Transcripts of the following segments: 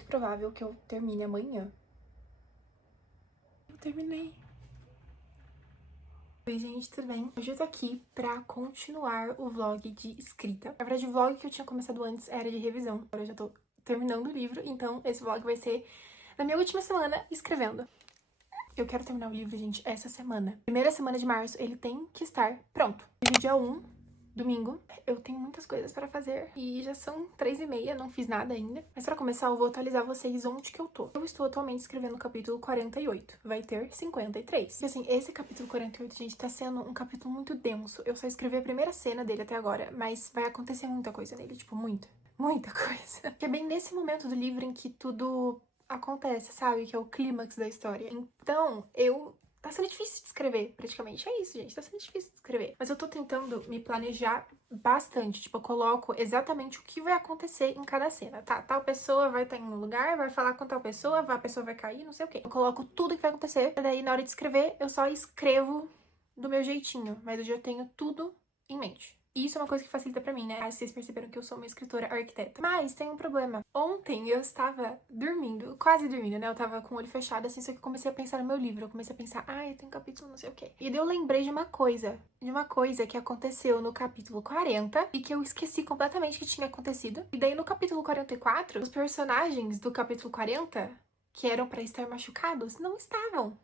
muito provável que eu termine amanhã. Eu terminei. Oi, gente, tudo bem? Hoje eu tô aqui pra continuar o vlog de escrita. Na verdade, o vlog que eu tinha começado antes era de revisão. Agora eu já tô terminando o livro, então esse vlog vai ser da minha última semana escrevendo. Eu quero terminar o livro, gente, essa semana. Primeira semana de março, ele tem que estar pronto. Hoje é dia 1, domingo. Eu tenho muitas coisas pra fazer e já são 3h30, não fiz nada ainda. Mas pra começar, eu vou atualizar vocês onde que eu tô. Eu estou atualmente escrevendo o capítulo 48. Vai ter 53. E assim, esse capítulo 48, gente, tá sendo um capítulo muito denso. Eu só escrevi a primeira cena dele até agora, mas vai acontecer muita coisa nele, tipo, muita coisa. Que é bem nesse momento do livro em que tudo acontece, sabe? Que é o clímax da história. Então, tá sendo difícil de escrever, praticamente. É isso, gente. Tá sendo difícil de escrever. Mas eu tô tentando me planejar bastante. Tipo, eu coloco exatamente o que vai acontecer em cada cena, tá? Tal pessoa vai estar em um lugar, vai falar com tal pessoa, a pessoa vai cair, não sei o quê. Eu coloco tudo que vai acontecer. E daí, na hora de escrever, eu só escrevo do meu jeitinho. Mas eu já tenho tudo em mente. E isso é uma coisa que facilita pra mim, né? Acho que vocês perceberam que eu sou uma escritora arquiteta. Mas tem um problema. Ontem eu estava dormindo, quase dormindo, né? Eu tava com o olho fechado, assim, só que eu comecei a pensar no meu livro. Eu comecei a pensar, eu tenho capítulo não sei o quê. E daí eu lembrei de uma coisa que aconteceu no capítulo 40 e que eu esqueci completamente que tinha acontecido. E daí no capítulo 44, os personagens do capítulo 40, que eram pra estar machucados, não estavam.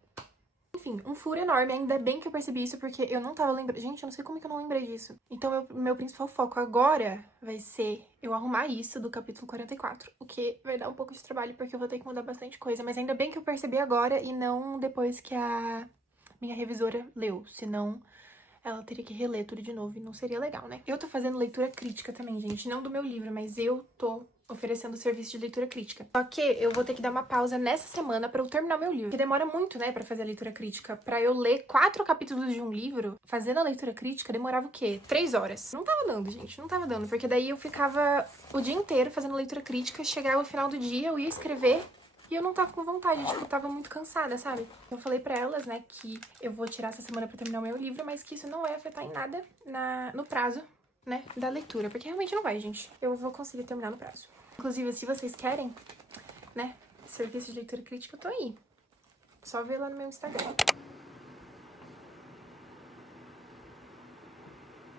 Enfim, um furo enorme. Ainda bem que eu percebi isso, porque eu não tava lembrando. Gente, eu não sei como que eu não lembrei disso. Então, meu principal foco agora vai ser eu arrumar isso do capítulo 44. O que vai dar um pouco de trabalho, porque eu vou ter que mudar bastante coisa. Mas ainda bem que eu percebi agora e não depois que a minha revisora leu. Senão, ela teria que reler tudo de novo e não seria legal, né? Eu tô fazendo leitura crítica também, gente. Não do meu livro, mas eu tô oferecendo serviço de leitura crítica. Só que eu vou ter que dar uma pausa nessa semana pra eu terminar meu livro. Porque demora muito, né, pra fazer a leitura crítica. Pra eu ler 4 capítulos de um livro, fazendo a leitura crítica, demorava o quê? 3 horas. Não tava dando, gente. Não tava dando. Porque daí eu ficava o dia inteiro fazendo leitura crítica, chegava no final do dia, eu ia escrever e eu não tava com vontade, tipo, tava muito cansada, sabe? Eu falei pra elas, né, que eu vou tirar essa semana pra terminar o meu livro, mas que isso não vai afetar em nada no prazo, né, da leitura. Porque realmente não vai, gente. Eu vou conseguir terminar no prazo. Inclusive, se vocês querem, né, serviço de leitura crítica, eu tô aí. Só ver lá no meu Instagram.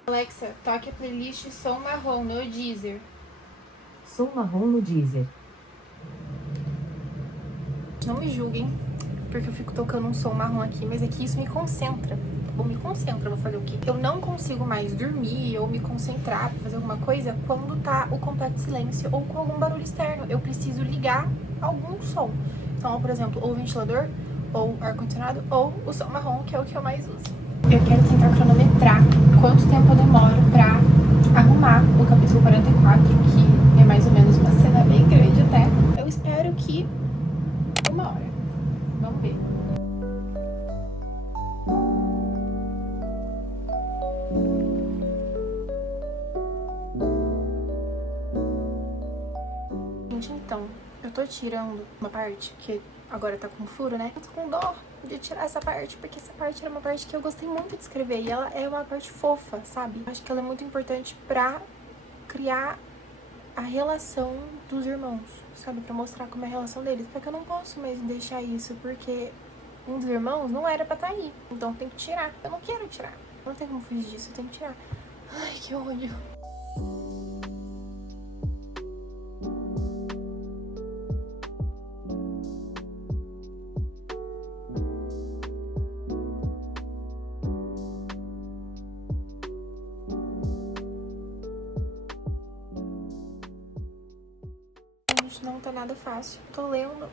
Alexa, toque a playlist Som Marrom no Deezer. Som Marrom no Deezer. Não me julguem, porque eu fico tocando um som marrom aqui, mas é que isso me concentra. Ou me concentra, vou fazer o quê? Eu não consigo mais dormir ou me concentrar pra fazer alguma coisa quando tá o completo silêncio ou com algum barulho externo. Eu preciso ligar algum som. Então, por exemplo, ou o ventilador, ou ar-condicionado, ou o som marrom, que é o que eu mais uso. Eu quero tentar cronometrar quanto tempo eu demoro pra arrumar o capítulo 44, que é mais ou menos uma cena bem grande até. Eu espero que 1 hora. Vamos ver. Gente, então, eu tô tirando uma parte que agora tá com furo, né? Eu tô com dó de tirar essa parte, porque essa parte era uma parte que eu gostei muito de escrever e ela é uma parte fofa, sabe? Acho que ela é muito importante pra criar a relação dos irmãos, sabe? Pra mostrar como é a relação deles. Só que eu não posso mesmo deixar isso, porque um dos irmãos não era pra estar aí. Então tem que tirar. Eu não quero tirar. Não tem como fugir disso, eu tenho que tirar. Ai, que ódio. Gente, não tá nada fácil. Tô lendo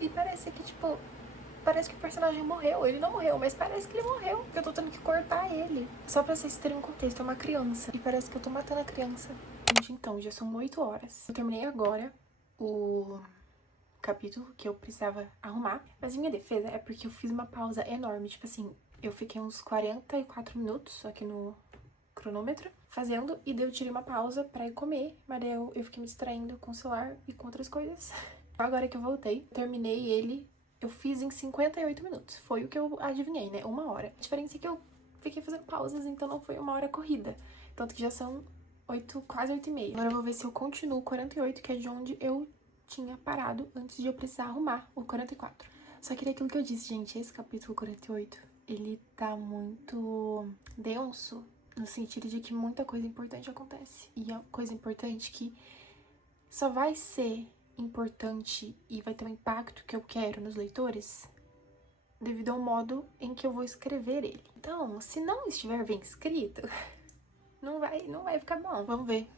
e parece que, tipo, parece que o personagem morreu. Ele não morreu, mas parece que ele morreu. Eu tô tendo que cortar ele. Só pra vocês terem um contexto, é uma criança. E parece que eu tô matando a criança. Gente, então, já são 8 horas. Eu terminei agora o capítulo que eu precisava arrumar. Mas em minha defesa é porque eu fiz uma pausa enorme. Tipo assim, eu fiquei uns 44 minutos aqui no cronômetro fazendo. E daí eu tirei uma pausa pra ir comer. Mas daí eu fiquei me distraindo com o celular e com outras coisas. Agora que eu voltei, terminei ele. Eu fiz em 58 minutos. Foi o que eu adivinhei, né? 1 hora. A diferença é que eu fiquei fazendo pausas, então não foi 1 hora corrida. Tanto que já são 8, quase 8h30. Agora eu vou ver se eu continuo 48, que é de onde eu tinha parado antes de eu precisar arrumar o 44. Só que daquilo que eu disse, gente, esse capítulo 48, ele tá muito denso, no sentido de que muita coisa importante acontece. E é coisa importante que só vai ser importante e vai ter um impacto que eu quero nos leitores devido ao modo em que eu vou escrever ele. Então, se não estiver bem escrito, não vai ficar bom. Vamos ver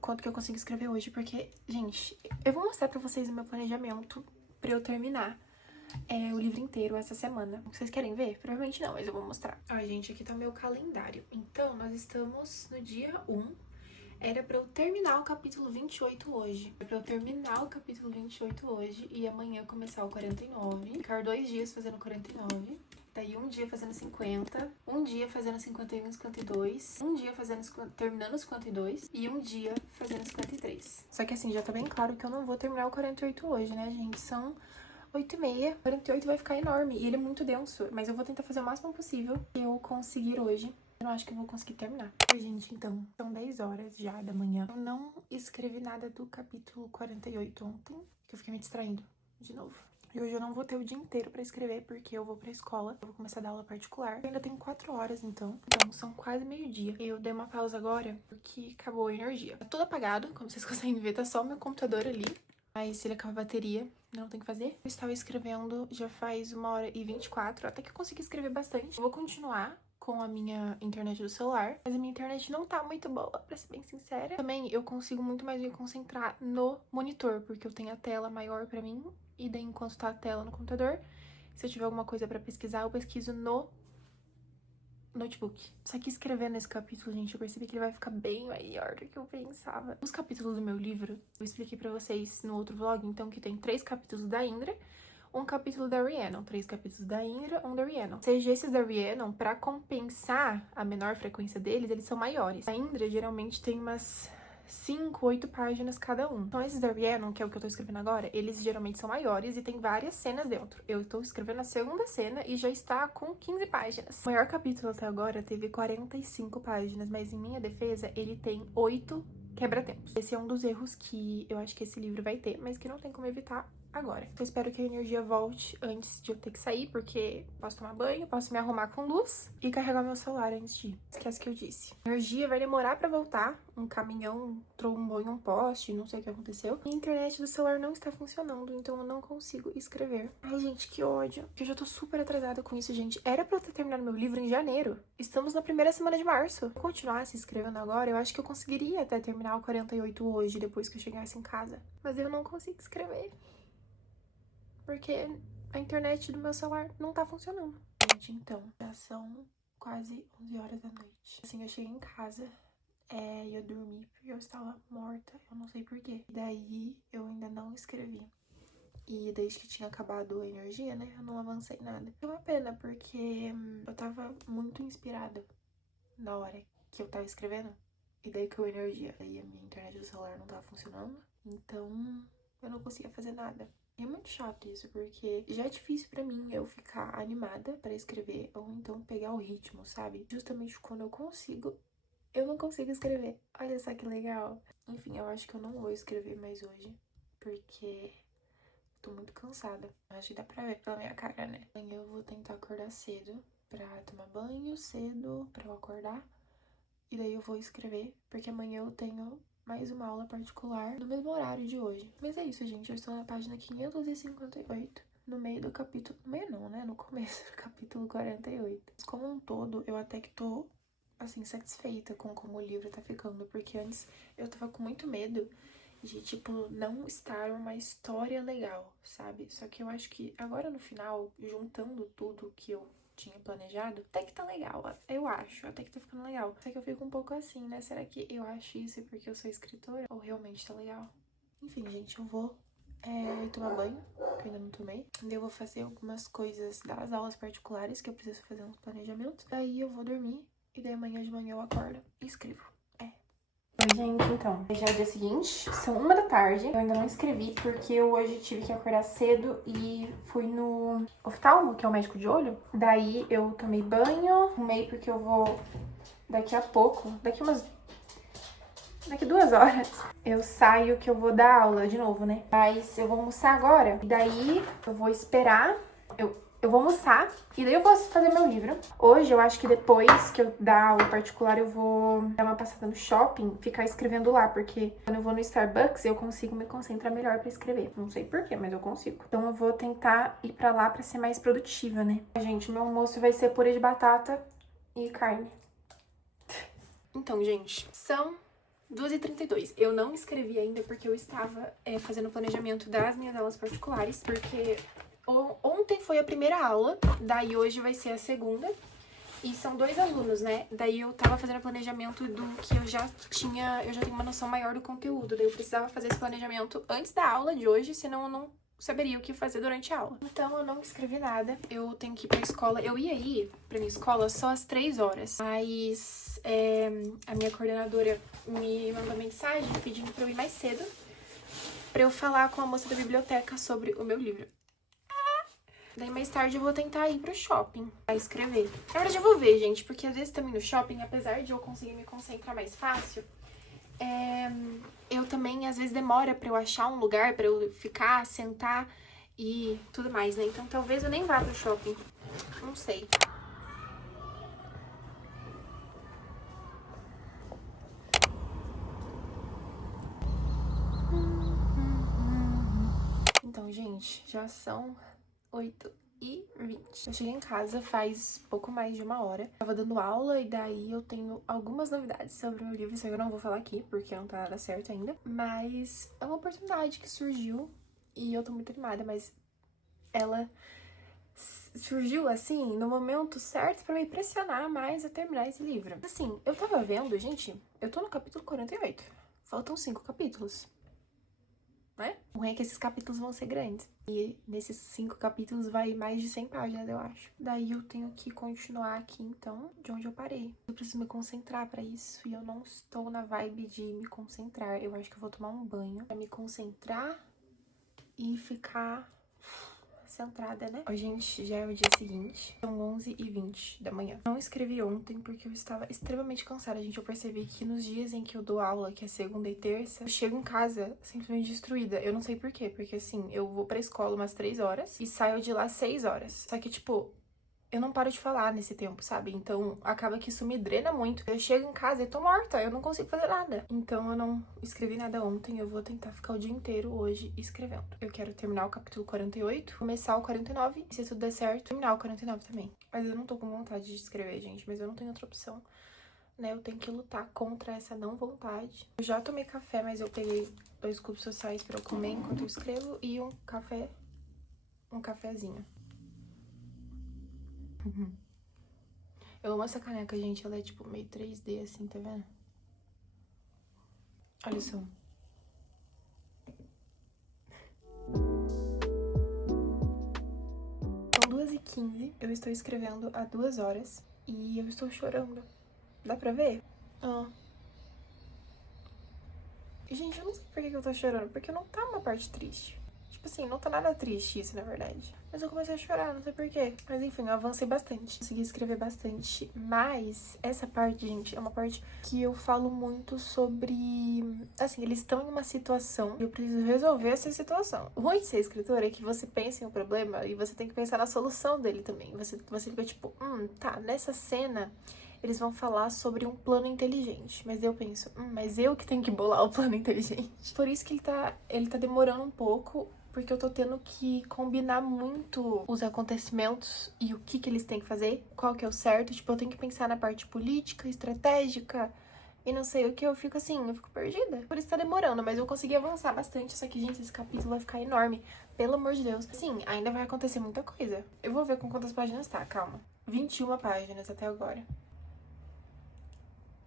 quanto que eu consigo escrever hoje, porque, gente, eu vou mostrar pra vocês o meu planejamento pra eu terminar o livro inteiro essa semana. Vocês querem ver? Provavelmente não, mas eu vou mostrar. Ó, gente, aqui tá o meu calendário. Então, nós estamos no dia 1. Era pra eu terminar o capítulo 28 hoje. Era pra eu terminar o capítulo 28 hoje e amanhã começar o 49. Ficar 2 dias fazendo 49. Daí um dia fazendo 50, um dia fazendo 51 e 52, um dia terminando os 52 e um dia fazendo 53. Só que assim, já tá bem claro que eu não vou terminar o 48 hoje, né, gente? São 8h30, 48 vai ficar enorme e ele é muito denso, mas eu vou tentar fazer o máximo possível que eu conseguir hoje. Eu não acho que eu vou conseguir terminar. Oi, gente, então, são 10 horas já da manhã. Eu não escrevi nada do capítulo 48 ontem, que eu fiquei me distraindo de novo. E hoje eu não vou ter o dia inteiro pra escrever, porque eu vou pra escola. Eu vou começar a dar aula particular. Eu ainda tenho 4 horas, então. Então, são quase meio-dia. Eu dei uma pausa agora, porque acabou a energia. Tá tudo apagado, como vocês conseguem ver, tá só o meu computador ali. Mas se ele acabar a bateria, não tem o que fazer. Eu estava escrevendo já faz 1h24, até que eu consegui escrever bastante. Eu vou continuar com a minha internet do celular, mas a minha internet não tá muito boa, pra ser bem sincera. Também eu consigo muito mais me concentrar no monitor, porque eu tenho a tela maior pra mim, e daí enquanto tá a tela no computador, se eu tiver alguma coisa pra pesquisar, eu pesquiso no notebook. Só que escrevendo esse capítulo, gente, eu percebi que ele vai ficar bem maior do que eu pensava. Os capítulos do meu livro, eu expliquei pra vocês no outro vlog, então, que tem 3 capítulos da Indra, um capítulo da Rhiannon, 3 capítulos da Indra, um da Rhiannon. Ou seja, esses da Rhiannon, pra compensar a menor frequência deles, eles são maiores. A Indra geralmente tem umas 5, 8 páginas cada um. Então esses da Rhiannon, que é o que eu tô escrevendo agora, eles geralmente são maiores e tem várias cenas dentro. Eu tô escrevendo a segunda cena e já está com 15 páginas. O maior capítulo até agora teve 45 páginas, mas em minha defesa, ele tem 8 quebra-tempos. Esse é um dos erros que eu acho que esse livro vai ter, mas que não tem como evitar agora. Eu espero que a energia volte antes de eu ter que sair, porque posso tomar banho, posso me arrumar com luz e carregar meu celular antes de ir. Esquece que eu disse. A energia vai demorar pra voltar. Um caminhão trombou em um poste, não sei o que aconteceu. E a internet do celular não está funcionando, então eu não consigo escrever. Ai, gente, que ódio. Eu já tô super atrasada com isso, gente. Era pra eu ter terminado meu livro em janeiro. Estamos na primeira semana de março. Se eu continuasse escrevendo agora, eu acho que eu conseguiria até terminar o 48 hoje, depois que eu chegasse em casa. Mas eu não consigo escrever, porque a internet do meu celular não tá funcionando. Gente, então, já são quase 11 horas da noite. Assim, eu cheguei em casa e eu dormi porque eu estava morta, eu não sei porquê. Daí, eu ainda não escrevi. E desde que tinha acabado a energia, né, eu não avancei nada. É uma pena, porque eu tava muito inspirada na hora que eu tava escrevendo. E daí caiu a energia. Aí a minha internet do celular não tava funcionando. Então, eu não conseguia fazer nada. É muito chato isso, porque já é difícil pra mim eu ficar animada pra escrever, ou então pegar o ritmo, sabe? Justamente quando eu não consigo escrever. Olha só que legal. Enfim, eu acho que eu não vou escrever mais hoje, porque tô muito cansada. Acho que dá pra ver pela minha cara, né? Amanhã eu vou tentar acordar cedo pra tomar banho cedo, pra eu acordar. E daí eu vou escrever, porque amanhã eu tenho mais uma aula particular no mesmo horário de hoje. Mas é isso, gente. Eu estou na página 558, no meio do capítulo... No meio não, né? No começo do capítulo 48. Mas como um todo, eu até que tô, assim, satisfeita com como o livro tá ficando. Porque antes eu tava com muito medo de, tipo, não estar uma história legal, sabe? Só que eu acho que agora no final, juntando tudo que eu tinha planejado, até que tá legal, eu acho, até que tá ficando legal. Só que eu fico um pouco assim, né? Será que eu acho isso porque eu sou escritora? Ou realmente tá legal? Enfim, gente, eu vou tomar banho, que eu ainda não tomei. Daí eu vou fazer algumas coisas das aulas particulares, que eu preciso fazer uns planejamentos. Daí eu vou dormir, e daí amanhã de manhã eu acordo e escrevo. Oi, gente, então, já é o dia seguinte, são 1 da tarde, eu ainda não escrevi porque eu hoje tive que acordar cedo e fui no oftalmo, que é o médico de olho. Daí eu tomei banho, arrumei porque eu vou daqui a pouco, daqui umas daqui 2 horas, eu saio que eu vou dar aula de novo, né? Mas eu vou almoçar agora. E daí eu vou esperar. Eu vou almoçar e daí eu vou fazer meu livro. Hoje eu acho que depois que eu dar aula particular eu vou dar uma passada no shopping, ficar escrevendo lá, porque quando eu vou no Starbucks eu consigo me concentrar melhor pra escrever. Não sei porquê, mas eu consigo. Então eu vou tentar ir pra lá pra ser mais produtiva, né? Gente, meu almoço vai ser purê de batata e carne. Então, gente, são 2h32. Eu não escrevi ainda porque eu estava fazendo o planejamento das minhas aulas particulares, porque ontem foi a primeira aula, daí hoje vai ser a segunda. E são 2 alunos, né? Daí eu tava fazendo o planejamento do que eu já tenho uma noção maior do conteúdo. Daí eu precisava fazer esse planejamento antes da aula de hoje, senão eu não saberia o que fazer durante a aula. Então eu não escrevi nada. Eu tenho que ir pra escola. Eu ia ir pra minha escola só às 3 horas. Mas a minha coordenadora me mandou mensagem pedindo pra eu ir mais cedo, pra eu falar com a moça da biblioteca sobre o meu livro. Daí mais tarde eu vou tentar ir pro shopping pra escrever. Na verdade eu vou ver, gente, porque às vezes também no shopping, apesar de eu conseguir me concentrar mais fácil, eu também, às vezes, demora pra eu achar um lugar pra eu ficar, sentar e tudo mais, né? Então talvez eu nem vá pro shopping. Não sei. Então, gente, já são 8h20. Eu cheguei em casa faz pouco mais de 1 hora. Tava dando aula e daí eu tenho algumas novidades sobre o meu livro. Isso aí eu não vou falar aqui, porque não tá nada certo ainda. Mas é uma oportunidade que surgiu e eu tô muito animada, mas ela surgiu, assim, no momento certo pra me pressionar mais a terminar esse livro. Assim, eu tava vendo, gente, eu tô no capítulo 48. Faltam 5 capítulos. Né? O ruim é que esses capítulos vão ser grandes. E nesses 5 capítulos vai mais de 100 páginas, eu acho. Daí eu tenho que continuar aqui, então, de onde eu parei. Eu preciso me concentrar pra isso e eu não estou na vibe de me concentrar. Eu acho que eu vou tomar um banho pra me concentrar e ficar centrada, né? Hoje, gente, já é o dia seguinte. São 11h20 da manhã. Não escrevi ontem porque eu estava extremamente cansada, gente. Eu percebi que nos dias em que eu dou aula, que é segunda e terça, eu chego em casa simplesmente destruída. Eu não sei por quê, porque assim, eu vou pra escola umas 3 horas e saio de lá às 6 horas. Só que, tipo, eu não paro de falar nesse tempo, sabe? Então, acaba que isso me drena muito. Eu chego em casa e tô morta, eu não consigo fazer nada. Então, eu não escrevi nada ontem, eu vou tentar ficar o dia inteiro hoje escrevendo. Eu quero terminar o capítulo 48, começar o 49, e se tudo der certo, terminar o 49 também. Mas eu não tô com vontade de escrever, gente, mas eu não tenho outra opção, né? Eu tenho que lutar contra essa não vontade. Eu já tomei café, mas eu peguei 2 cubos sociais pra eu comer enquanto eu escrevo e um cafezinho. Eu amo essa caneca, gente. Ela é tipo meio 3D, assim, tá vendo? Olha só. São 2h15. Eu estou escrevendo há 2 horas. E eu estou chorando. Dá pra ver? Gente, eu não sei por que eu tô chorando. Porque não tá uma parte triste. Tipo assim, não tá nada triste isso, na verdade. Mas eu comecei a chorar, não sei porquê. Mas enfim, eu avancei bastante. Consegui escrever bastante. Mas essa parte, gente, é uma parte que eu falo muito sobre... Assim, eles estão em uma situação e eu preciso resolver essa situação. O ruim de ser escritora é que você pensa em um problema e você tem que pensar na solução dele também. Você fica tipo, tá, nessa cena... Eles vão falar sobre um plano inteligente. Mas eu penso, mas eu que tenho que bolar o plano inteligente. Por isso que ele tá demorando um pouco, porque eu tô tendo que combinar muito os acontecimentos e o que eles têm que fazer, qual que é o certo. Tipo, eu tenho que pensar na parte política, estratégica e não sei o que. Eu fico assim, eu fico perdida. Por isso tá demorando, mas eu consegui avançar bastante. Só que, gente, esse capítulo vai ficar enorme. Pelo amor de Deus. Sim, ainda vai acontecer muita coisa. Eu vou ver com quantas páginas tá, calma. 21 páginas até agora.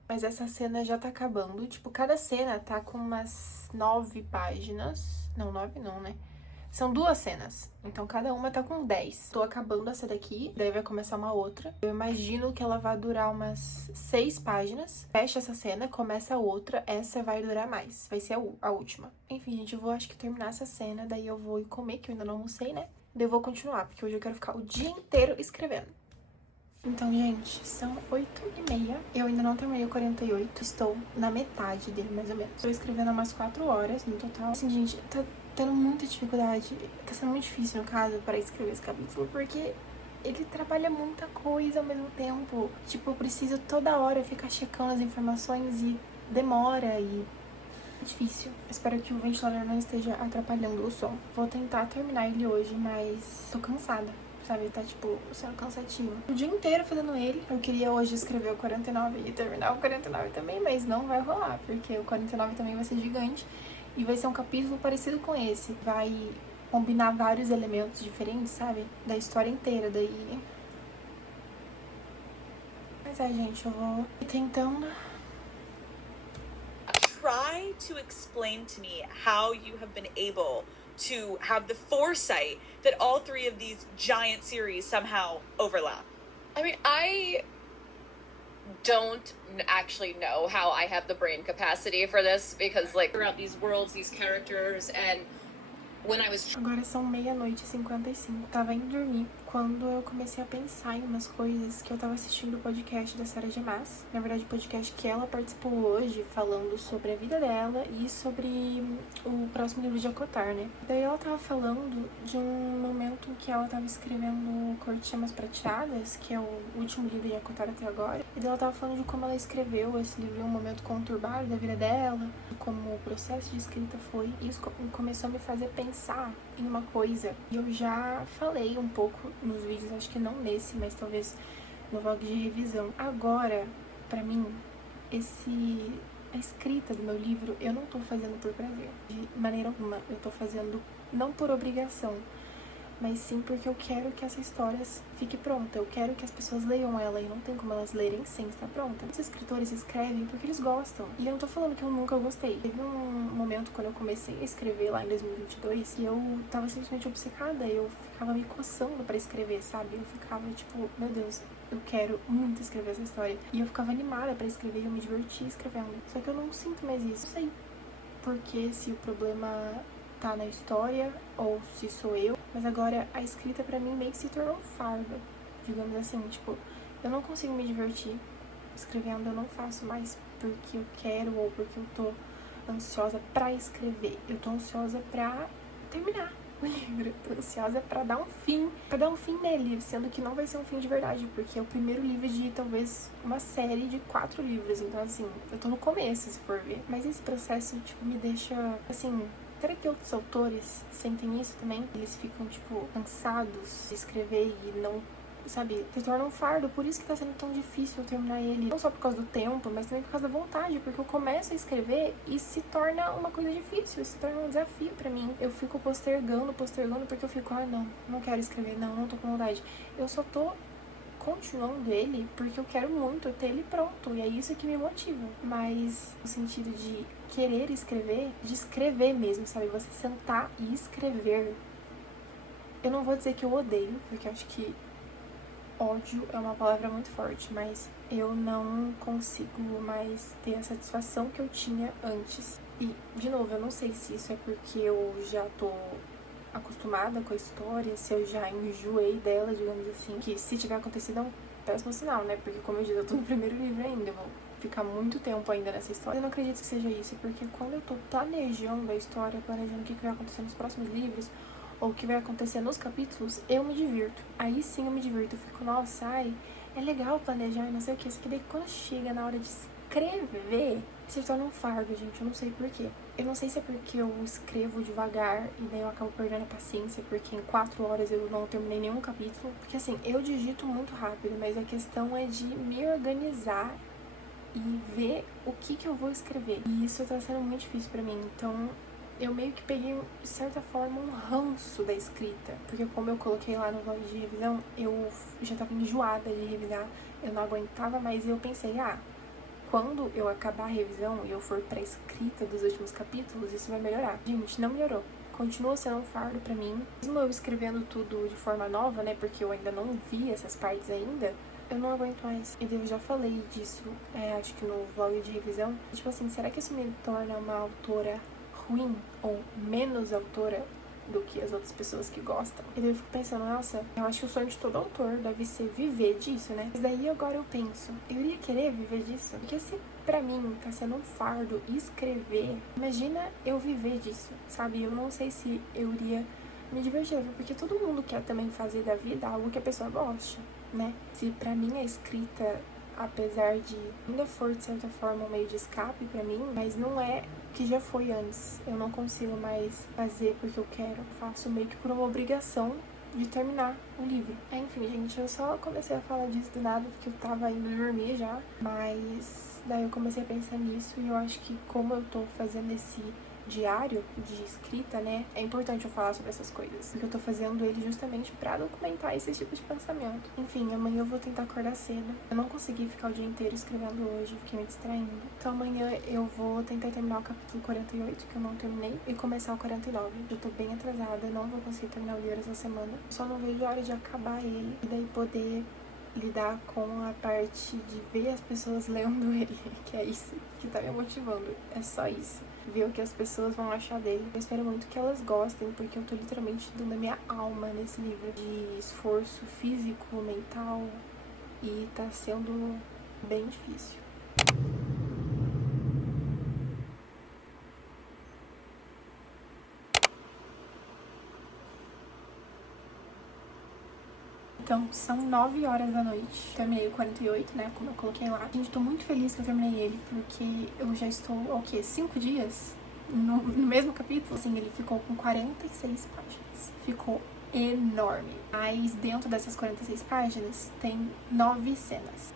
Mas essa cena já tá acabando. Tipo, cada cena tá com umas 9 páginas. Não, 9 não, né? São 2 cenas. Então, cada uma tá com 10. Tô acabando essa daqui. Daí vai começar uma outra. Eu imagino que ela vai durar umas 6 páginas. Fecha essa cena, começa a outra. Essa vai durar mais. Vai ser a última. Enfim, gente, eu vou acho que terminar essa cena. Daí eu vou ir comer, que eu ainda não almocei, né? Daí eu vou continuar, porque hoje eu quero ficar o dia inteiro escrevendo. Então, gente, são 8h30. Eu ainda não terminei o 48. Estou na metade dele, mais ou menos. Estou escrevendo há umas 4 horas no total. Assim, gente, tá tendo muita dificuldade. Tá sendo muito difícil, no caso, para escrever esse capítulo, porque ele trabalha muita coisa ao mesmo tempo. Tipo, eu preciso toda hora ficar checando as informações e demora e é difícil. Espero que o ventilador não esteja atrapalhando o som. Vou tentar terminar ele hoje, mas tô cansada. Sabe, tá tipo sendo cansativo. O dia inteiro fazendo ele. Eu queria hoje escrever o 49 e terminar o 49 também, mas não vai rolar, porque o 49 também vai ser gigante e vai ser um capítulo parecido com esse. Vai combinar vários elementos diferentes, sabe? Da história inteira, daí. Mas é, gente, eu vou tentando. Try to explain to me how you have been able to have the foresight that all 3 of these giant series somehow overlap. I mean, I don't actually know how I have the brain capacity for this because, like, throughout these worlds, these characters, and when I was... Agora são 00:55. Tava indo dormir quando eu comecei a pensar em umas coisas que eu tava assistindo o podcast da Sarah J. Maas. Na verdade, o podcast que ela participou hoje, falando sobre a vida dela e sobre o próximo livro de Acotar, né? Daí ela tava falando de um momento em que ela tava escrevendo Cor de Chamas Prateadas, que é o último livro de Acotar até agora. E daí ela tava falando de como ela escreveu esse livro em um momento conturbado da vida dela, de como o processo de escrita foi. E isso começou a me fazer pensar em uma coisa. E eu já falei um pouco nos vídeos, acho que não nesse, mas talvez no vlog de revisão. Agora, pra mim, a escrita do meu livro, eu não tô fazendo por prazer. De maneira alguma, eu tô fazendo não por obrigação, mas sim porque eu quero que essa história fique pronta. Eu quero que as pessoas leiam ela e não tem como elas lerem sem estar pronta. Muitos escritores escrevem porque eles gostam. E eu não tô falando que eu nunca gostei. Teve um momento quando eu comecei a escrever lá em 2022 e eu tava simplesmente obcecada. Eu ficava me coçando pra escrever, sabe? Eu ficava tipo, meu Deus, eu quero muito escrever essa história. E eu ficava animada pra escrever e eu me divertia escrevendo. Só que eu não sinto mais isso. Não sei porque, se o problema tá na história ou se sou eu, mas agora a escrita pra mim meio que se tornou um fardo, digamos assim, tipo, eu não consigo me divertir escrevendo, eu não faço mais porque eu quero ou porque eu tô ansiosa pra escrever, eu tô ansiosa pra terminar o livro, eu tô ansiosa pra dar um fim nele, sendo que não vai ser um fim de verdade, porque é o primeiro livro de talvez uma série de 4 livros, então assim, eu tô no começo, se for ver, mas esse processo, tipo, me deixa, assim, será que outros autores sentem isso também? Eles ficam, tipo, cansados de escrever e não, sabe, se torna um fardo. Por isso que tá sendo tão difícil eu terminar ele. Não só por causa do tempo, mas também por causa da vontade. Porque eu começo a escrever e se torna uma coisa difícil, se torna um desafio pra mim. Eu fico postergando, porque eu fico, não quero escrever, não tô com vontade. Eu só tô continuando ele porque eu quero muito ter ele pronto, e é isso que me motiva. Mas no sentido de querer escrever, de escrever mesmo, sabe? Você sentar e escrever. Eu não vou dizer que eu odeio, porque eu acho que ódio é uma palavra muito forte, mas eu não consigo mais ter a satisfação que eu tinha antes. E, de novo, eu não sei se isso é porque eu já tô acostumada com a história, se eu já enjoei dela, digamos assim, que se tiver acontecido é um péssimo sinal, né? Porque, como eu disse, eu tô no primeiro livro ainda, eu vou ficar muito tempo ainda nessa história. Eu não acredito que seja isso, porque quando eu tô planejando a história, planejando o que vai acontecer nos próximos livros, ou o que vai acontecer nos capítulos, eu me divirto. Aí sim eu me divirto, eu fico, nossa, é legal planejar e não sei o que, isso que daí quando chega na hora de escrever, se torna um fardo, gente, eu não sei porquê. Eu não sei se é porque eu escrevo devagar e daí eu acabo perdendo a paciência, porque em 4 horas eu não terminei nenhum capítulo. Porque assim, eu digito muito rápido, mas a questão é de me organizar e ver o que eu vou escrever. E isso tá sendo muito difícil pra mim, então eu meio que peguei, de certa forma, um ranço da escrita. Porque como eu coloquei lá no vlog de revisão, eu já tava enjoada de revisar, eu não aguentava mais e eu pensei, quando eu acabar a revisão e eu for pra escrita dos últimos capítulos, isso vai melhorar. Gente, não melhorou. Continua sendo um fardo pra mim. Mesmo eu escrevendo tudo de forma nova, né, porque eu ainda não vi essas partes ainda, eu não aguento mais. E eu já falei disso, acho que no vlog de revisão. Tipo assim, será que isso me torna uma autora ruim ou menos autora do que as outras pessoas que gostam. E daí eu fico pensando, nossa, eu acho que o sonho de todo autor deve ser viver disso, né? Mas daí agora eu penso, eu iria querer viver disso? Porque se pra mim tá sendo um fardo escrever, imagina eu viver disso, sabe? Eu não sei se eu iria me divertir, porque todo mundo quer também fazer da vida algo que a pessoa gosta, né? Se pra mim a escrita, apesar de ainda for de certa forma um meio de escape pra mim, mas não é o que já foi antes. Eu não consigo mais fazer porque eu quero, eu faço meio que por uma obrigação de terminar o livro. Enfim, gente, eu só comecei a falar disso do nada porque eu tava indo dormir já, mas daí eu comecei a pensar nisso e eu acho que como eu tô fazendo esse diário de escrita, né, é importante eu falar sobre essas coisas, porque eu tô fazendo ele justamente pra documentar esse tipo de pensamento. Enfim, amanhã eu vou tentar acordar cedo. Eu não consegui ficar o dia inteiro escrevendo hoje, fiquei me distraindo. Então amanhã eu vou tentar terminar o capítulo 48, que eu não terminei, e começar o 49. Eu tô bem atrasada, não vou conseguir terminar o livro essa semana. Só não vejo a hora de acabar ele, e daí poder lidar com a parte de ver as pessoas lendo ele, que é isso que tá me motivando. É só isso. Ver o que as pessoas vão achar dele. Eu espero muito que elas gostem, porque eu tô literalmente dando a minha alma nesse livro de esforço físico, mental, e tá sendo bem difícil. Então, são 9 horas da noite. Terminei o 48, né? Como eu coloquei lá. Gente, tô muito feliz que eu terminei ele, porque eu já estou, o quê? 5 dias no mesmo capítulo. Assim, ele ficou com 46 páginas. Ficou enorme. Mas dentro dessas 46 páginas tem 9 cenas.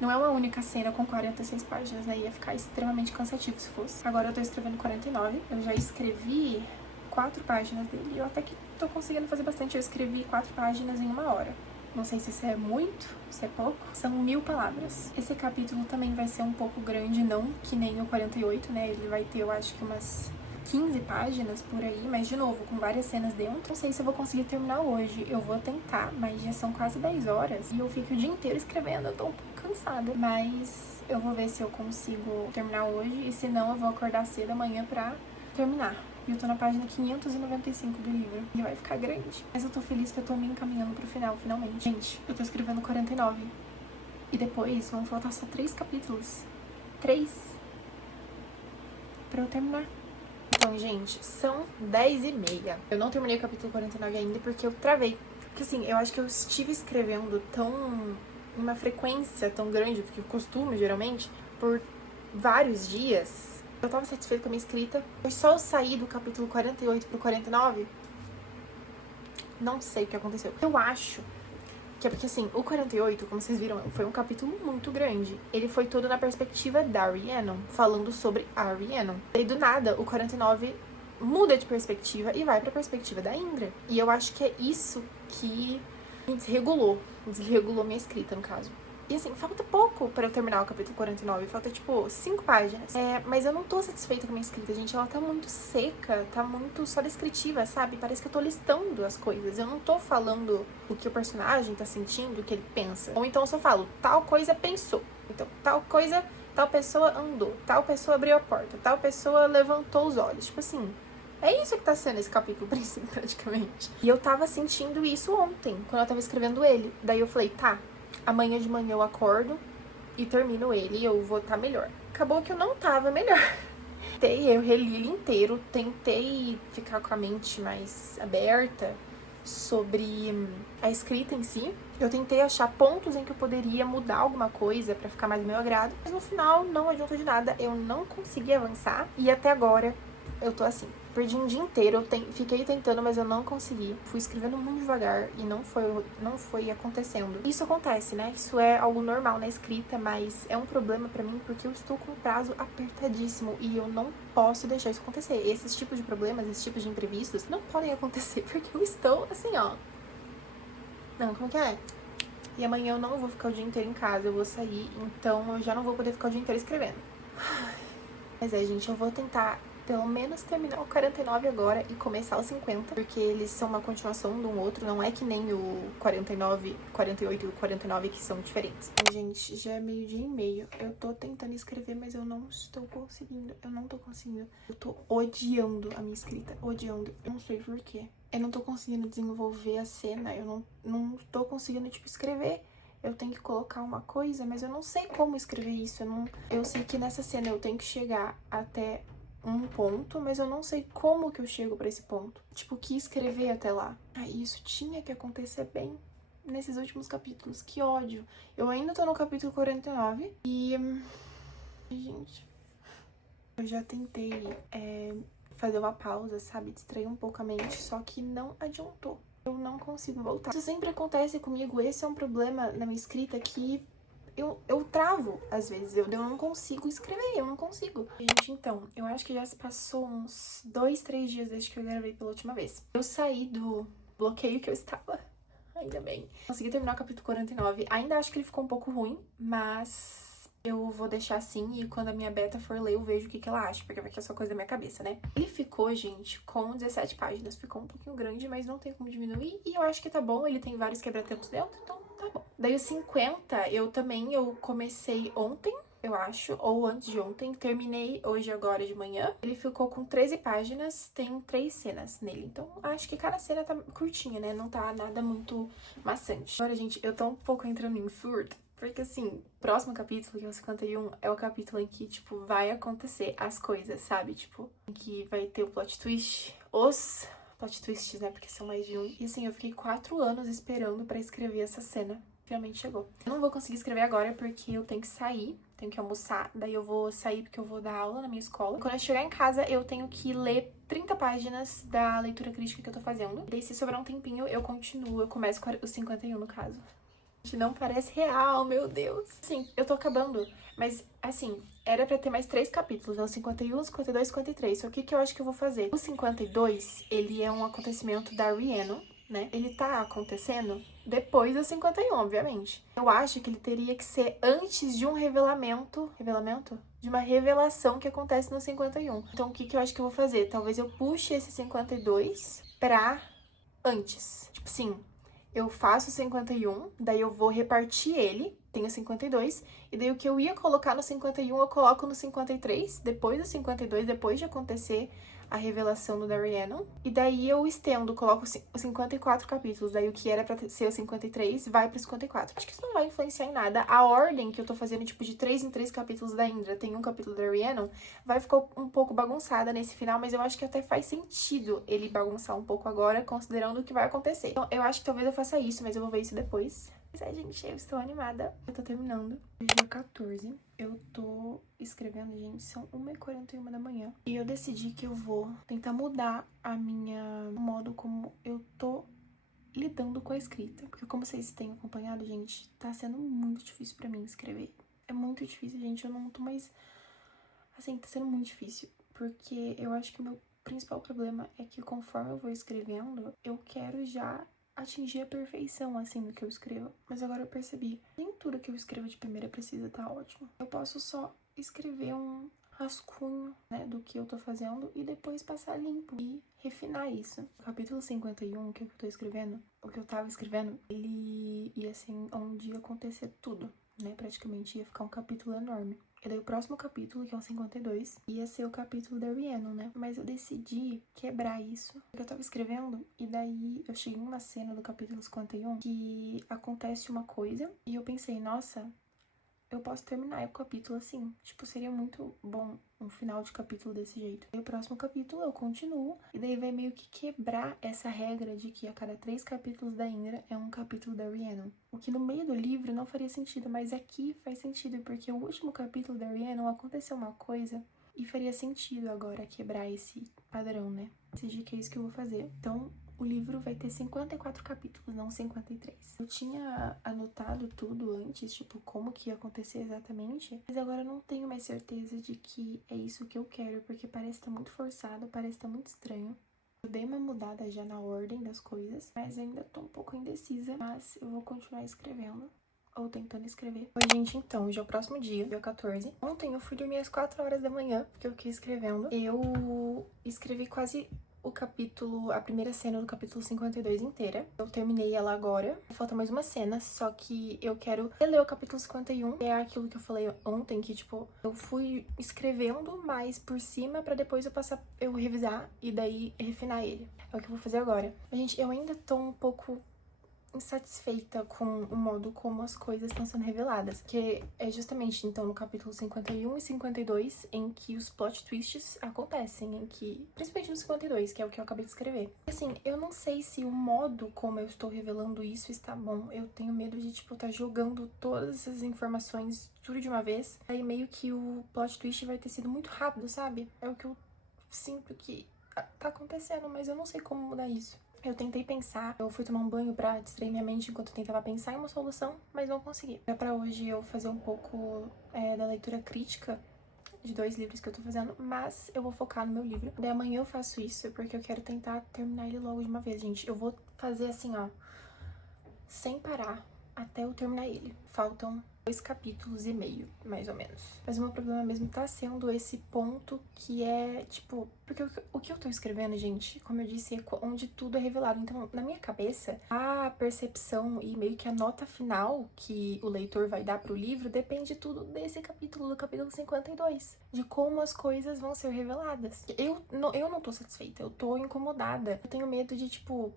Não é uma única cena com 46 páginas, né? Ia ficar extremamente cansativo se fosse. Agora eu tô escrevendo 49. Eu já escrevi 4 páginas dele. Eu até que tô conseguindo fazer bastante. Eu escrevi 4 páginas em 1 hora. Não sei se isso é muito, se é pouco. São 1000 palavras. Esse capítulo também vai ser um pouco grande, não que nem o 48, né? Ele vai ter, eu acho que umas 15 páginas por aí, mas de novo, com várias cenas dentro. Não sei se eu vou conseguir terminar hoje. Eu vou tentar, mas já são quase 10 horas e eu fico o dia inteiro escrevendo. Eu tô um pouco cansada, mas eu vou ver se eu consigo terminar hoje, e se não, eu vou acordar cedo amanhã pra terminar. E eu tô na página 595 do livro. E vai ficar grande. Mas eu tô feliz que eu tô me encaminhando pro final, finalmente. Gente, eu tô escrevendo 49. E depois vão faltar só 3 capítulos. 3. Pra eu terminar. Então, gente, são 10h30. Eu não terminei o capítulo 49 ainda porque eu travei. Porque assim, eu acho que eu estive escrevendo uma frequência tão grande, porque eu costumo, geralmente, por vários dias. Eu tava satisfeita com a minha escrita. Foi só eu sair do capítulo 48 pro 49. Não sei o que aconteceu. Eu acho que é porque, assim, o 48, como vocês viram, foi um capítulo muito grande. Ele foi todo na perspectiva da Rhiannon, falando sobre a Rhiannon. E do nada, o 49 muda de perspectiva e vai pra perspectiva da Indra. E eu acho que é isso que me desregulou minha escrita, no caso. E assim, falta pouco pra eu terminar o capítulo 49. Falta, tipo, 5 páginas. Mas eu não tô satisfeita com a minha escrita, gente. Ela tá muito seca, tá muito só descritiva, sabe? Parece que eu tô listando as coisas. Eu não tô falando o que o personagem tá sentindo, o que ele pensa. Ou então eu só falo, tal coisa pensou. Então, tal coisa, tal pessoa andou. Tal pessoa abriu a porta. Tal pessoa levantou os olhos. Tipo assim, é isso que tá sendo esse capítulo, praticamente. E eu tava sentindo isso ontem, quando eu tava escrevendo ele. Daí eu falei, tá, amanhã de manhã eu acordo e termino ele e eu vou estar melhor. Acabou que eu não tava melhor. Eu reli ele inteiro, tentei ficar com a mente mais aberta sobre a escrita em si. Eu tentei achar pontos em que eu poderia mudar alguma coisa pra ficar mais do meu agrado, mas no final não adiantou de nada, eu não consegui avançar e até agora eu tô assim. Perdi um dia inteiro, fiquei tentando, mas eu não consegui. Fui escrevendo muito devagar e não foi acontecendo. Isso acontece, né? Isso é algo normal na escrita, mas é um problema pra mim porque eu estou com um prazo apertadíssimo e eu não posso deixar isso acontecer. Esses tipos de problemas, esses tipos de imprevistos não podem acontecer porque eu estou assim, ó. Não, como que é? E amanhã eu não vou ficar o dia inteiro em casa, eu vou sair, então eu já não vou poder ficar o dia inteiro escrevendo. Mas gente, eu vou tentar pelo menos terminar o 49 agora e começar o 50, porque eles são uma continuação de um outro, não é que nem o 49, 48 e o 49 que são diferentes. Gente, já é 12:30. Eu tô tentando escrever, mas eu não estou conseguindo. Eu não tô conseguindo. Eu tô odiando a minha escrita, odiando. Eu não sei por quê. Eu não tô conseguindo desenvolver a cena, eu não tô conseguindo, tipo, escrever. Eu tenho que colocar uma coisa, mas eu não sei como escrever isso. Eu sei que nessa cena eu tenho que chegar até um ponto, mas eu não sei como que eu chego pra esse ponto. Tipo, o que escrever até lá. Isso tinha que acontecer bem nesses últimos capítulos. Que ódio. Eu ainda tô no capítulo 49 e... gente... eu já tentei fazer uma pausa, sabe? Distrair um pouco a mente, só que não adiantou. Eu não consigo voltar. Isso sempre acontece comigo. Esse é um problema na minha escrita que eu travo, às vezes. Eu não consigo escrever, eu não consigo. Gente, então, eu acho que já se passou uns 2, 3 dias desde que eu gravei pela última vez. Eu saí do bloqueio que eu estava. Ainda bem. Consegui terminar o capítulo 49. Ainda acho que ele ficou um pouco ruim, mas eu vou deixar assim e quando a minha beta for ler eu vejo o que ela acha, porque vai que é só coisa da minha cabeça, né? Ele ficou, gente, com 17 páginas. Ficou um pouquinho grande, mas não tem como diminuir. E eu acho que tá bom, ele tem vários quebra-tempos dentro, então tá bom. Daí o 50, eu comecei ontem, eu acho, ou antes de ontem. Terminei hoje agora de manhã. Ele ficou com 13 páginas, tem 3 cenas nele. Então, acho que cada cena tá curtinha, né? Não tá nada muito maçante. Agora, gente, eu tô um pouco entrando em surto. Porque, assim, o próximo capítulo, que é o 51, é o capítulo em que, tipo, vai acontecer as coisas, sabe? Tipo, em que vai ter o plot twist. Os plot twists, né? Porque são mais de um. E, assim, eu fiquei 4 anos esperando pra escrever essa cena. Finalmente chegou. Eu não vou conseguir escrever agora porque eu tenho que sair, tenho que almoçar. Daí eu vou sair porque eu vou dar aula na minha escola. Quando eu chegar em casa, eu tenho que ler 30 páginas da leitura crítica que eu tô fazendo. Daí, se sobrar um tempinho, eu continuo. Eu começo com o 51, no caso. Não parece real, meu Deus. Sim, eu tô acabando. Mas, assim, era pra ter mais 3 capítulos, né? O 51, 52 e 53. Só que o que eu acho que eu vou fazer? O 52, ele é um acontecimento da Rhiannon, né? Ele tá acontecendo depois do 51, obviamente. Eu acho que ele teria que ser antes de um revelamento... Revelamento? De uma revelação que acontece no 51. Então, o que eu acho que eu vou fazer? Talvez eu puxe esse 52 pra antes. Tipo assim... eu faço 51, daí eu vou repartir ele, tenho 52, e daí o que eu ia colocar no 51, eu coloco no 53, depois do 52, depois de acontecer a revelação do Rhiannon, e daí eu estendo, coloco os 54 capítulos, daí o que era pra ser o 53 vai pro 54. Acho que isso não vai influenciar em nada. A ordem que eu tô fazendo, tipo, de 3 em 3 capítulos da Indra, tem um capítulo da Rhiannon, vai ficar um pouco bagunçada nesse final, mas eu acho que até faz sentido ele bagunçar um pouco agora, considerando o que vai acontecer. Então, eu acho que talvez eu faça isso, mas eu vou ver isso depois. Mas gente, eu estou animada. Eu tô terminando. Dia 14. Eu tô escrevendo, gente, são 1h41 da manhã. E eu decidi que eu vou tentar mudar o modo como eu tô lidando com a escrita. Porque como vocês têm acompanhado, gente, tá sendo muito difícil pra mim escrever. É muito difícil, gente. Eu não tô mais... assim, tá sendo muito difícil. Porque eu acho que o meu principal problema é que conforme eu vou escrevendo, eu quero já atingir a perfeição, assim, no que eu escrevo. Mas agora eu percebi, nem tudo que eu escrevo de primeira precisa estar ótimo. Eu posso só escrever um rascunho, né, do que eu tô fazendo e depois passar limpo e refinar isso. O capítulo 51, que eu tô escrevendo, o que eu tava escrevendo, ele ia, assim, onde ia acontecer tudo, né, praticamente ia ficar um capítulo enorme. E daí o próximo capítulo, que é o 52, ia ser o capítulo da Rhiannon, né? Mas eu decidi quebrar isso, porque eu tava escrevendo, e daí eu cheguei numa cena do capítulo 51 que acontece uma coisa, e eu pensei, nossa, eu posso terminar o capítulo assim. Tipo, seria muito bom um final de capítulo desse jeito. E o próximo capítulo eu continuo, e daí vai meio que quebrar essa regra de que a cada 3 capítulos da Indra é um capítulo da Rhiannon. O que no meio do livro não faria sentido, mas aqui faz sentido, porque o último capítulo da Rhiannon aconteceu uma coisa e faria sentido agora quebrar esse padrão, né? Decidi que é isso que eu vou fazer. Então, o livro vai ter 54 capítulos, não 53. Eu tinha anotado tudo antes, tipo, como que ia acontecer exatamente, mas agora eu não tenho mais certeza de que é isso que eu quero, porque parece estar muito forçado, parece estar muito estranho. Eu dei uma mudada já na ordem das coisas, mas ainda tô um pouco indecisa, mas eu vou continuar escrevendo. ou tentando escrever. Oi, gente, então, hoje é o próximo dia 14. Ontem eu fui dormir às 4 horas da manhã, porque eu fiquei escrevendo. Eu escrevi quase o capítulo, a primeira cena do capítulo 52 inteira. Eu terminei ela agora. Falta mais uma cena, só que eu quero reler o capítulo 51. É aquilo que eu falei ontem, que, tipo, eu fui escrevendo mais por cima pra depois eu revisar e daí refinar ele. É o que eu vou fazer agora. Gente, eu ainda tô um pouco insatisfeita com o modo como as coisas estão sendo reveladas, que é justamente, então, no capítulo 51 e 52, em que os plot twists acontecem, principalmente no 52, que é o que eu acabei de escrever. Assim, eu não sei se o modo como eu estou revelando isso está bom. Eu tenho medo de, tipo, estar jogando todas essas informações tudo de uma vez, aí meio que o plot twist vai ter sido muito rápido, sabe? É o que eu sinto que tá acontecendo, mas eu não sei como mudar isso. Eu tentei pensar, eu fui tomar um banho pra distrair minha mente enquanto eu tentava pensar em uma solução, mas não consegui. É pra hoje eu fazer um pouco da leitura crítica de 2 livros que eu tô fazendo, mas eu vou focar no meu livro. Daí amanhã eu faço isso, porque eu quero tentar terminar ele logo de uma vez, gente. Eu vou fazer assim, ó, sem parar, até eu terminar ele. Faltam 2 capítulos e meio, mais ou menos. Mas o meu problema mesmo tá sendo esse ponto que é, tipo... Porque o que eu tô escrevendo, gente, como eu disse, é onde tudo é revelado. Então, na minha cabeça, a percepção e meio que a nota final que o leitor vai dar pro livro depende tudo desse capítulo, do capítulo 52. De como as coisas vão ser reveladas. Eu não tô satisfeita, eu tô incomodada. Eu tenho medo de, tipo,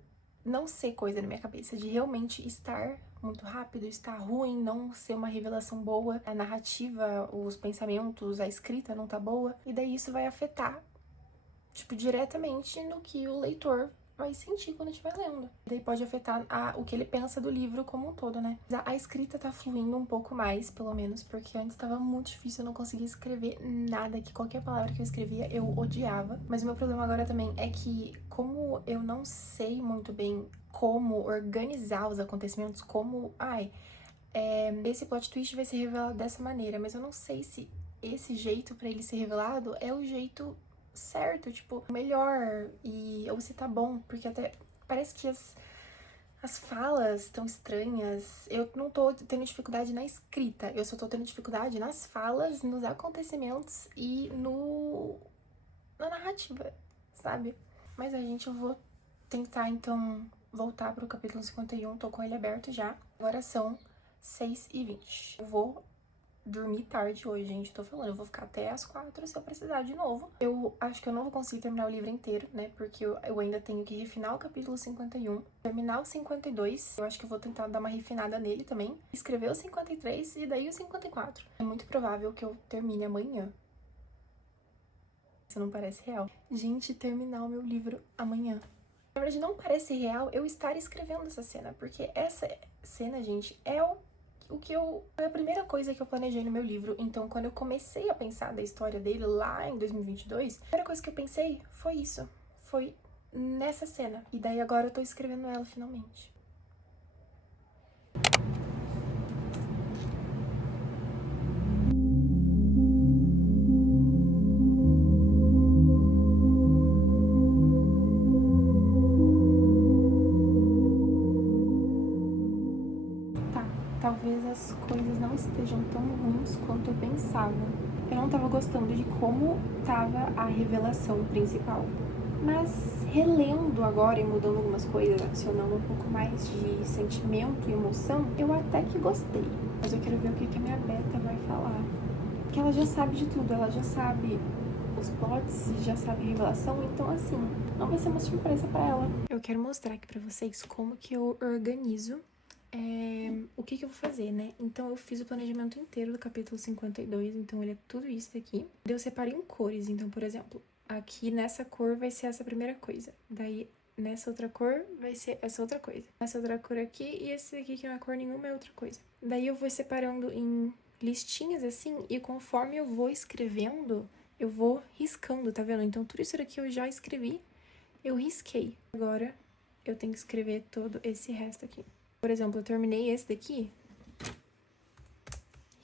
não ser coisa na minha cabeça, de realmente estar muito rápido, estar ruim, não ser uma revelação boa, a narrativa, os pensamentos, a escrita não tá boa, e daí isso vai afetar, tipo, diretamente no que o leitor vai sentir quando estiver lendo. E daí pode afetar o que ele pensa do livro como um todo, né? A escrita tá fluindo um pouco mais, pelo menos, porque antes tava muito difícil, eu não conseguia escrever nada, que qualquer palavra que eu escrevia eu odiava. Mas o meu problema agora também é que, como eu não sei muito bem como organizar os acontecimentos, esse plot twist vai ser revelado dessa maneira, mas eu não sei se esse jeito pra ele ser revelado é o jeito certo, tipo, melhor, ou se tá bom, porque até parece que as falas estão estranhas. Eu não tô tendo dificuldade na escrita, eu só tô tendo dificuldade nas falas, nos acontecimentos e na narrativa, sabe? Mas eu vou tentar, então, voltar pro capítulo 51, tô com ele aberto já. Agora são 6h20. Eu vou dormir tarde hoje, gente, tô falando, eu vou ficar até as 4 se eu precisar de novo. Eu acho que eu não vou conseguir terminar o livro inteiro, né, porque eu ainda tenho que refinar o capítulo 51, terminar o 52, eu acho que eu vou tentar dar uma refinada nele também, escrever o 53 e daí o 54. É muito provável que eu termine amanhã. Isso não parece real. Gente, terminar o meu livro amanhã. Na verdade, não parece real eu estar escrevendo essa cena, porque essa cena, gente, é foi a primeira coisa que eu planejei no meu livro. Então, quando eu comecei a pensar da história dele lá em 2022, a primeira coisa que eu pensei foi isso. Foi nessa cena. E daí agora eu tô escrevendo ela finalmente. Talvez as coisas não estejam tão ruins quanto eu pensava. Eu não tava gostando de como tava a revelação principal. Mas relendo agora e mudando algumas coisas, adicionando um pouco mais de sentimento e emoção, eu até que gostei. Mas eu quero ver o que a minha Beta vai falar. Porque ela já sabe de tudo, ela já sabe os plots, já sabe a revelação, então assim, não vai ser uma surpresa pra ela. Eu quero mostrar aqui pra vocês como que eu organizo o que eu vou fazer, né? Então, eu fiz o planejamento inteiro do capítulo 52, então ele é tudo isso daqui. Daí eu separei em cores, então, por exemplo, aqui nessa cor vai ser essa primeira coisa. Daí, nessa outra cor vai ser essa outra coisa. Nessa outra cor aqui e esse aqui que não é cor nenhuma é outra coisa. Daí eu vou separando em listinhas assim e conforme eu vou escrevendo, eu vou riscando, tá vendo? Então, tudo isso daqui eu já escrevi, eu risquei. Agora, eu tenho que escrever todo esse resto aqui. Por exemplo, eu terminei esse daqui,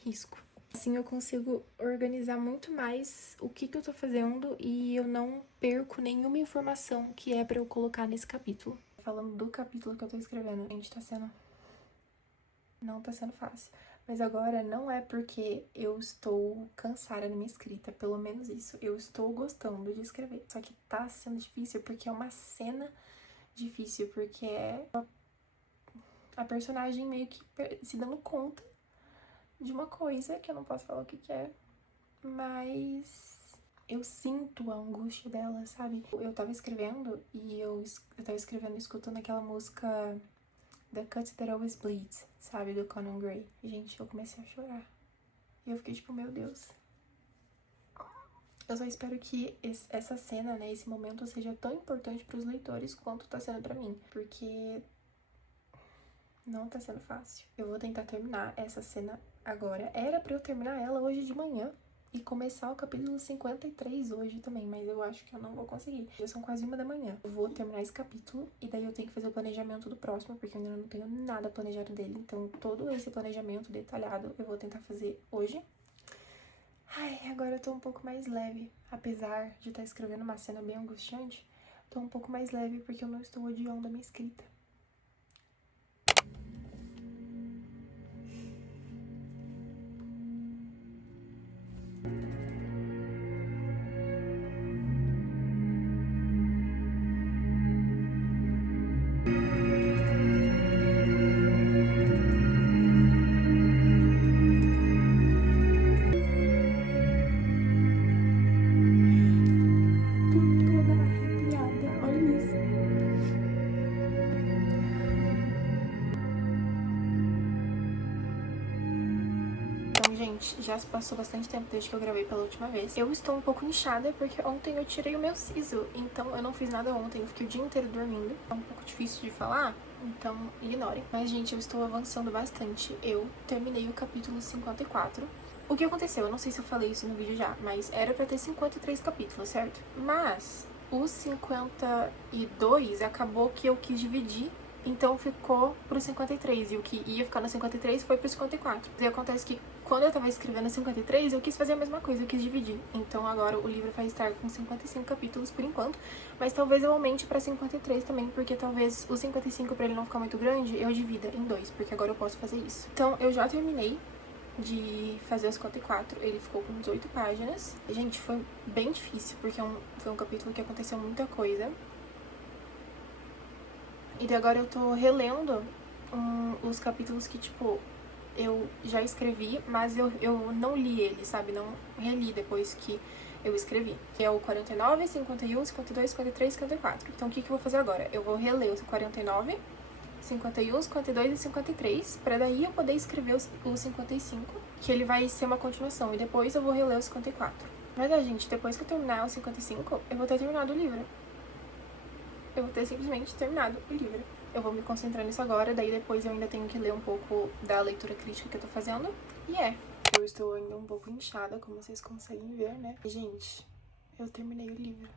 risco. Assim eu consigo organizar muito mais o que eu tô fazendo e eu não perco nenhuma informação que é pra eu colocar nesse capítulo. Falando do capítulo que eu tô escrevendo, gente, tá sendo Não tá sendo fácil. Mas agora não é porque eu estou cansada na minha escrita, pelo menos isso. Eu estou gostando de escrever. Só que tá sendo difícil porque é uma cena difícil, porque é a personagem meio que se dando conta de uma coisa que eu não posso falar o que é, mas eu sinto a angústia dela, sabe? Eu tava escrevendo e eu tava escrevendo escutando aquela música The Cut That Always Bleeds, sabe? Do Conan Gray. Gente, eu comecei a chorar. E eu fiquei tipo, meu Deus. Eu só espero que essa cena, né, esse momento seja tão importante pros leitores quanto tá sendo pra mim. Porque não tá sendo fácil. Eu vou tentar terminar essa cena agora. Era pra eu terminar ela hoje de manhã e começar o capítulo 53 hoje também, mas eu acho que eu não vou conseguir. Já são quase 1 da manhã. Eu vou terminar esse capítulo e daí eu tenho que fazer o planejamento do próximo, porque eu ainda não tenho nada planejado dele. Então, todo esse planejamento detalhado eu vou tentar fazer hoje. Ai, agora eu tô um pouco mais leve. Apesar de estar escrevendo uma cena bem angustiante, tô um pouco mais leve porque eu não estou odiando a minha escrita. Gente, já se passou bastante tempo desde que eu gravei pela última vez. Eu estou um pouco inchada porque ontem eu tirei o meu siso, então eu não fiz nada ontem, eu fiquei o dia inteiro dormindo. É um pouco difícil de falar, então ignorem. Mas, gente, eu estou avançando bastante. Eu terminei o capítulo 54. O que aconteceu? Eu não sei se eu falei isso no vídeo já, mas era pra ter 53 capítulos, certo? Mas os 52 acabou que eu quis dividir, então ficou pro 53, e o que ia ficar no 53 foi pro 54. E acontece que quando eu tava escrevendo 53, eu quis fazer a mesma coisa, eu quis dividir. Então agora o livro vai estar com 55 capítulos por enquanto, mas talvez eu aumente pra 53 também, porque talvez o 55, pra ele não ficar muito grande, eu divida em 2, porque agora eu posso fazer isso. Então eu já terminei de fazer os 54, ele ficou com 18 páginas. Gente, foi bem difícil, porque foi um capítulo que aconteceu muita coisa. E daí agora eu tô relendo os capítulos que, tipo, eu já escrevi, mas eu não li ele, sabe? Não reli depois que eu escrevi. Que é o 49, 51, 52, 53, 54. Então o que eu vou fazer agora? Eu vou reler os 49, 51, 52 e 53, pra daí eu poder escrever o 55, que ele vai ser uma continuação, e depois eu vou reler os 54. Mas, gente, depois que eu terminar o 55, eu vou ter terminado o livro. Eu vou ter simplesmente terminado o livro. Eu vou me concentrar nisso agora, daí depois eu ainda tenho que ler um pouco da leitura crítica que eu tô fazendo, e eu estou ainda um pouco inchada, como vocês conseguem ver, né? E, gente, eu terminei o livro.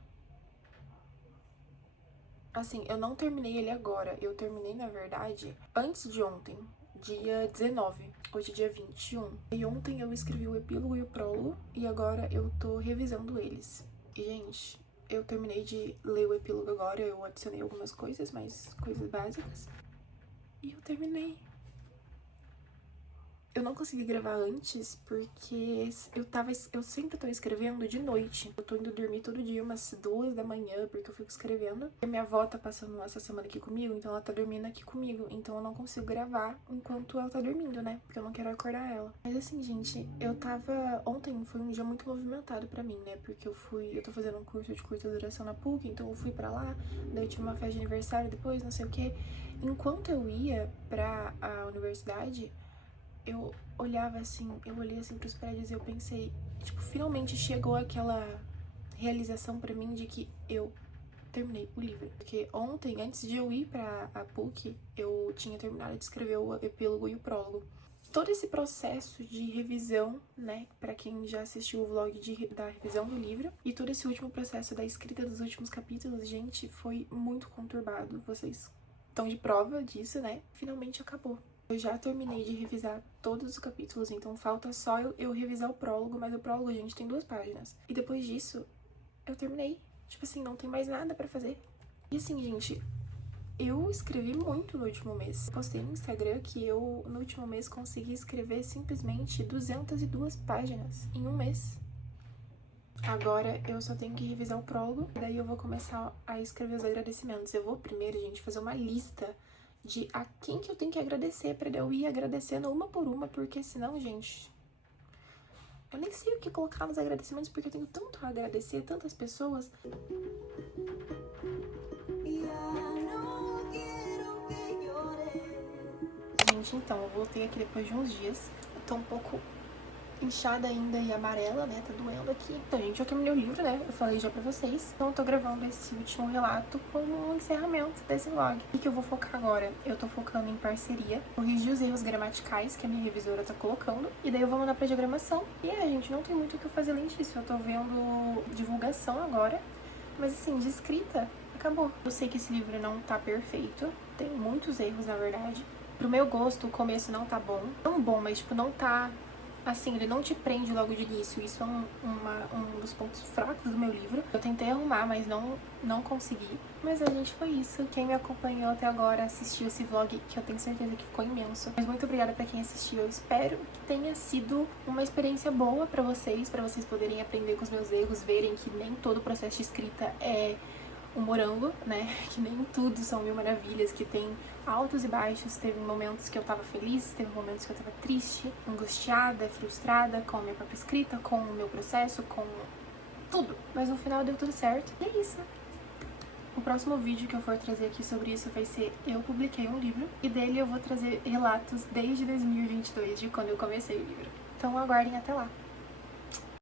Assim, eu não terminei ele agora, eu terminei, na verdade, antes de ontem, dia 19, hoje é dia 21. E ontem eu escrevi o epílogo e o prólogo, e agora eu tô revisando eles. E, gente, eu terminei de ler o epílogo agora, eu adicionei algumas coisas, mas coisas básicas. E eu terminei. Eu não consegui gravar antes porque eu sempre tô escrevendo de noite. Eu tô indo dormir todo dia umas 2 da manhã porque eu fico escrevendo. E a minha avó tá passando essa semana aqui comigo, então ela tá dormindo aqui comigo. Então eu não consigo gravar enquanto ela tá dormindo, né? Porque eu não quero acordar ela. Mas assim, gente, ontem foi um dia muito movimentado pra mim, né? Porque eu tô fazendo um curso de curta duração na PUC, então eu fui pra lá, daí eu tive uma festa de aniversário depois, não sei o quê. Enquanto eu ia pra a universidade, eu olhava assim, eu olhei assim pros prédios e eu pensei, tipo, finalmente chegou aquela realização pra mim de que eu terminei o livro. Porque ontem, antes de eu ir pra a PUC, eu tinha terminado de escrever o epílogo e o prólogo. Todo esse processo de revisão, né, pra quem já assistiu o vlog da revisão do livro, e todo esse último processo da escrita dos últimos capítulos, gente, foi muito conturbado. Vocês estão de prova disso, né? Finalmente acabou. Eu já terminei de revisar todos os capítulos, então falta só eu revisar o prólogo, mas o prólogo, gente, tem 2 páginas. E depois disso, eu terminei. Tipo assim, não tem mais nada pra fazer. E assim, gente, Eu escrevi muito no último mês. Postei no Instagram que eu, no último mês, consegui escrever simplesmente 202 páginas em um mês. Agora eu só tenho que revisar o prólogo, daí eu vou começar a escrever os agradecimentos. Eu vou primeiro, gente, fazer uma lista de a quem que eu tenho que agradecer, pra eu ir agradecendo uma por uma, porque senão, gente, eu nem sei o que colocar nos agradecimentos, porque eu tenho tanto a agradecer, tantas pessoas. Gente, então, eu voltei aqui depois de uns dias. Eu tô um pouco inchada ainda e amarela, né? Tá doendo aqui. Então, gente, eu terminei o livro, né? Eu falei já pra vocês. Então, eu tô gravando esse último relato como um encerramento desse vlog. O que eu vou focar agora? Eu tô focando em parceria, corrigir os erros gramaticais que a minha revisora tá colocando. E daí eu vou mandar pra diagramação. E gente, não tem muito o que eu fazer além disso. Eu tô vendo divulgação agora. Mas, assim, de escrita, acabou. Eu sei que esse livro não tá perfeito. Tem muitos erros, na verdade. Pro meu gosto, o começo não tá bom. Não bom, mas, tipo, não tá... Assim, ele não te prende logo de início. Isso é um dos pontos fracos do meu livro. Eu tentei arrumar, mas não consegui. Mas, gente, foi isso. Quem me acompanhou até agora, assistiu esse vlog, que eu tenho certeza que ficou imenso. Mas muito obrigada pra quem assistiu. Eu espero que tenha sido uma experiência boa pra vocês poderem aprender com os meus erros, verem que nem todo o processo de escrita é um morango, né? Que nem tudo são mil maravilhas, que tem altos e baixos. Teve momentos que eu tava feliz, teve momentos que eu tava triste, angustiada, frustrada com a minha própria escrita, com o meu processo, com tudo. Mas no final deu tudo certo. E é isso. O próximo vídeo que eu for trazer aqui sobre isso vai ser eu publiquei um livro, e dele eu vou trazer relatos desde 2022, de quando eu comecei o livro. Então aguardem até lá.